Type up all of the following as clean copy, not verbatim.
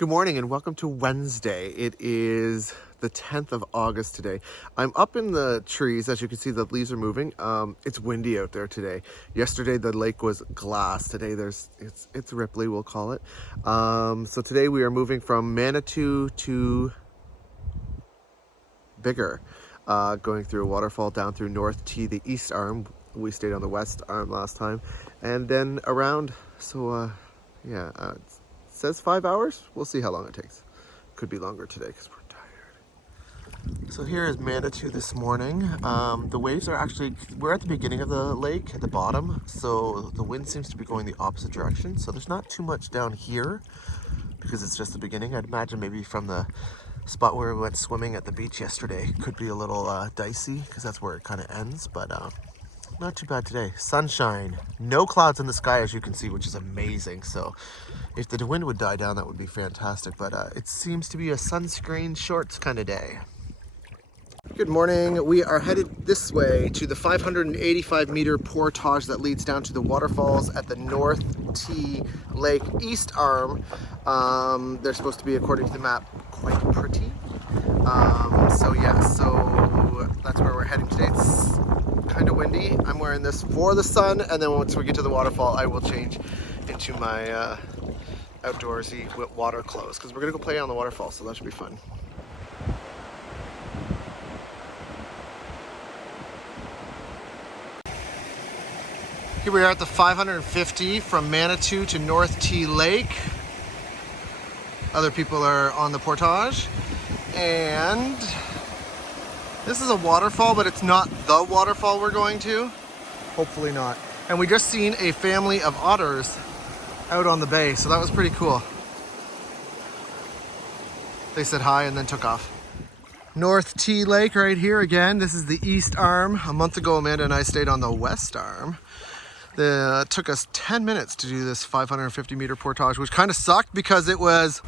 Good morning and welcome to Wednesday. It is the 10th of August today. I'm up in the trees. As you can see, the leaves are moving. It's windy out there today. Yesterday the lake was glass. Today it's Ripley, we'll call it. So today we are moving from Manitou to Bigger, going through a waterfall down through North T, the east arm. We stayed on the west arm last time, and then around. So it says 5 hours. We'll see how long it takes. Could be longer today because we're tired. So here is Manitou this morning. The waves are actually, we're at the beginning of the lake at the bottom, so the wind seems to be going the opposite direction. So there's not too much down here because it's just the beginning. I'd imagine maybe from the spot where we went swimming at the beach yesterday could be a little dicey because that's where it kind of ends, but not too bad today. Sunshine, no clouds in the sky as you can see, which is amazing. So if the wind would die down, that would be fantastic, but it seems to be a sunscreen shorts kind of day. Good morning. We are headed this way to the 585-meter portage that leads down to the waterfalls at the North T Lake East Arm. They're supposed to be, according to the map, quite pretty. So that's where we're heading today. It's kind of windy. I'm wearing this for the sun, and then once we get to the waterfall, I will change into my outdoorsy water clothes because we're gonna go play on the waterfall, so that should be fun. Here we are at the 550 from Manitou to North T Lake. Other people are on the portage, and this is a waterfall, but it's not the waterfall we're going to. Hopefully not. And we just seen a family of otters out on the bay, so that was pretty cool. They said hi and then took off. North T Lake right here again. This is the east arm. A month ago, Amanda and I stayed on the west arm. It took us 10 minutes to do this 550-meter portage, which kind of sucked because it was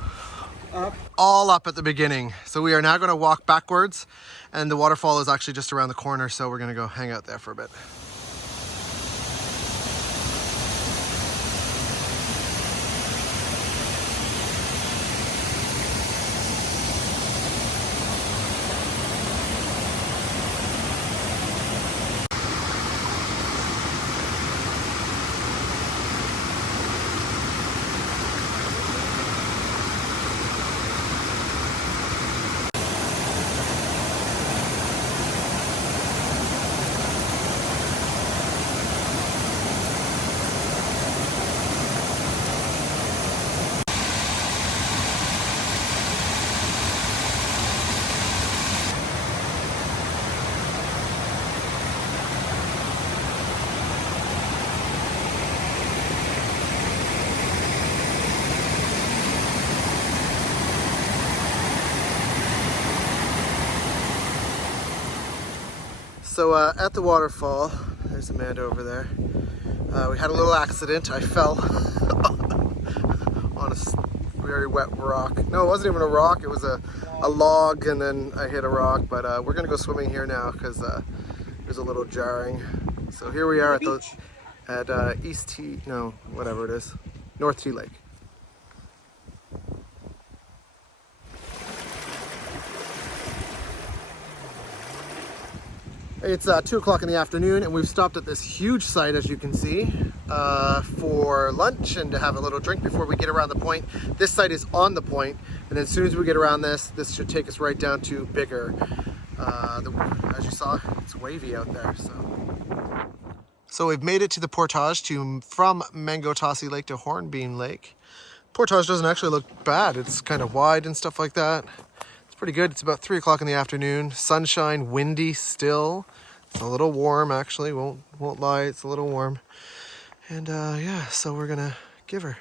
all up at the beginning. So we are now going to walk backwards, and the waterfall is actually just around the corner, so we're going to go hang out there for a bit. So at the waterfall, there's Amanda over there. We had a little accident. I fell on a very wet rock. No, it wasn't even a rock. It was a log, and then I hit a rock. But we're gonna go swimming here now because there's a little jarring. So here we are at East T, no, whatever it is, North T Lake. It's 2 o'clock in the afternoon, and we've stopped at this huge site, as you can see, for lunch and to have a little drink before we get around the point. This site is on the point, and as soon as we get around this should take us right down to Bigger. As you saw, it's wavy out there. So we've made it to the portage from Mangotassi Lake to Hornbeam Lake. Portage doesn't actually look bad. It's kind of wide and stuff like that. Pretty good. It's about 3 o'clock in the afternoon. Sunshine, windy still. It's a little warm actually. Won't lie. It's a little warm. And yeah, so we're gonna give her.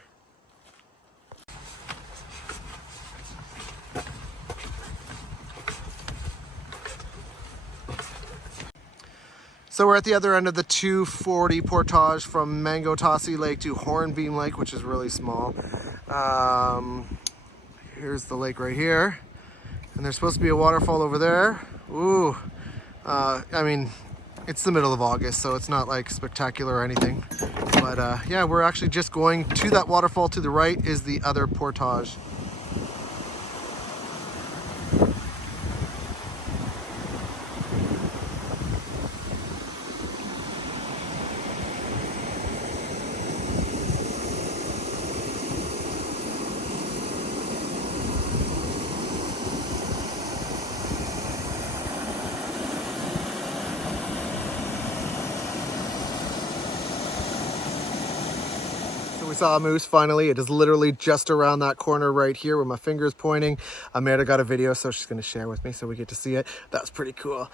So we're at the other end of the 240 portage from Mangotassi Lake to Hornbeam Lake, which is really small. Here's the lake right here. And there's supposed to be a waterfall over there. Ooh, I mean, it's the middle of August, so it's not like spectacular or anything. But yeah, we're actually just going to that waterfall. To the right is the other portage. saw a moose finally. It is literally just around that corner right here where my finger is pointing. Amanda got a video, so she's going to share with me so we get to see it. That's pretty cool.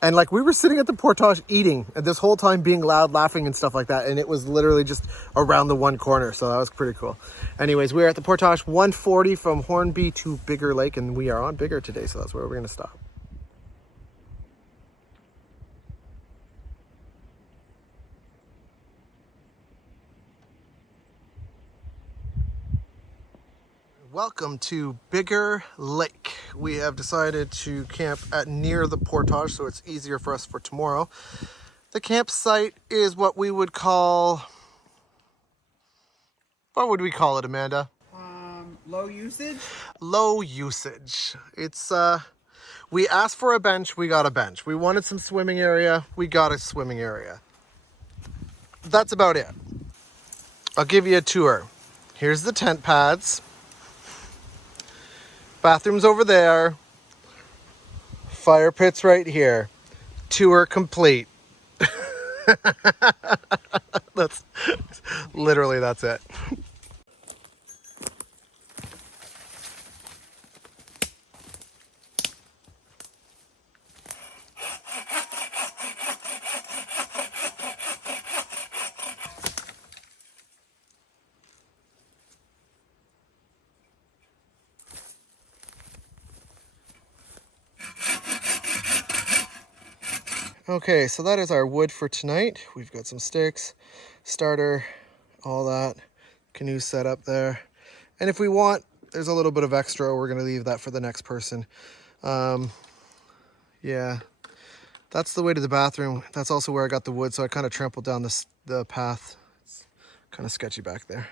And like we were sitting at the portage eating and this whole time being loud, laughing and stuff like that. And it was literally just around the one corner. So that was pretty cool. Anyways, we're at the portage 140 from Hornby to Bigger Lake, and we are on Bigger today. So that's where we're going to stop. Welcome to Bigger Lake. We have decided to camp at near the portage so it's easier for us for tomorrow. The campsite is what we would call, what would we call it, Amanda? Low usage? Low usage. It's, we asked for a bench, we got a bench. We wanted some swimming area, we got a swimming area. That's about it. I'll give you a tour. Here's the tent pads. Bathrooms over there. Fire pits right here. Tour complete. That's literally, that's it. Okay, so that is our wood for tonight. We've got some sticks, starter, all that, canoe set up there. And if we want, there's a little bit of extra. We're gonna leave that for the next person. Yeah, that's the way to the bathroom. That's also where I got the wood, so I kind of trampled down the path. It's kind of sketchy back there.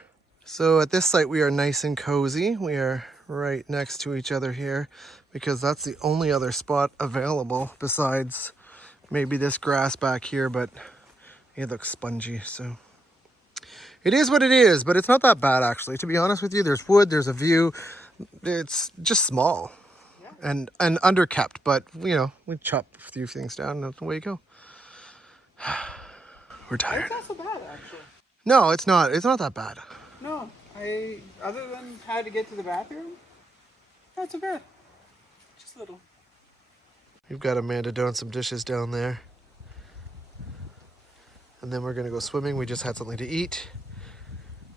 So at this site, we are nice and cozy. We are right next to each other here because that's the only other spot available besides maybe this grass back here, but it looks spongy, so it is what it is. But it's not that bad, actually, to be honest with you. There's wood, there's a view. It's just small, yeah, and underkept, but you know, we chop a few things down and away you go. We're tired. It's not so bad, actually. No, it's not that bad. No, other than how to get to the bathroom, not so bad. Just a little. We've got Amanda doing some dishes down there. And then we're gonna go swimming. We just had something to eat.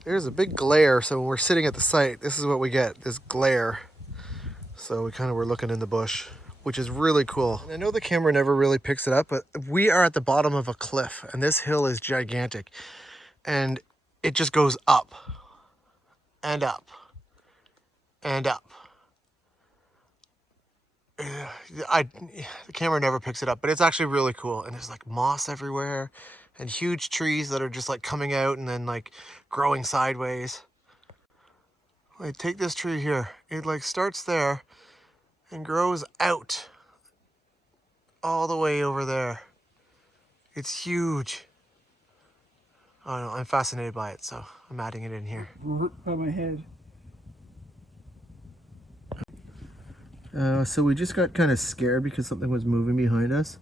There's a big glare, so when we're sitting at the site, this is what we get, this glare. So we kind of were looking in the bush, which is really cool. And I know the camera never really picks it up, but we are at the bottom of a cliff, and this hill is gigantic. And it just goes up, and up, and up. The camera never picks it up, but it's actually really cool. And there's like moss everywhere and huge trees that are just like coming out and then like growing sideways. Like take this tree here. It like starts there and grows out all the way over there. It's huge. I don't know, I'm fascinated by it, so I'm adding it in here. By my head. So we just got kind of scared because something was moving behind us,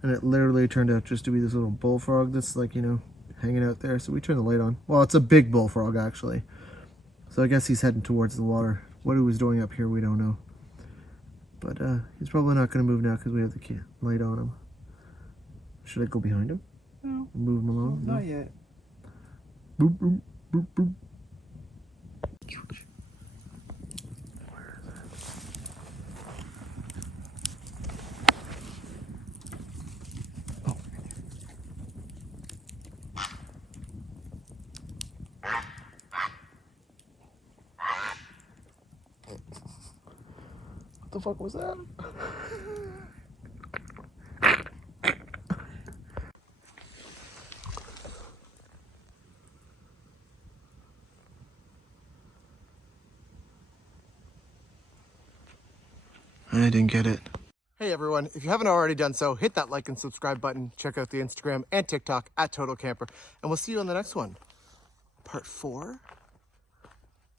and it literally turned out just to be this little bullfrog that's like, you know, hanging out there. So we turned the light on. Well, it's a big bullfrog actually. So I guess he's heading towards the water. What he was doing up here, we don't know. But he's probably not going to move now because we have the light on him. Should I go behind him? No. Move him along? Not yet. Boop, boop, boop, boop. What the fuck was that? I didn't get it. Hey everyone, if you haven't already done so, hit that like and subscribe button. Check out the Instagram and TikTok at Total Camper. And we'll see you on the next one. Part 4.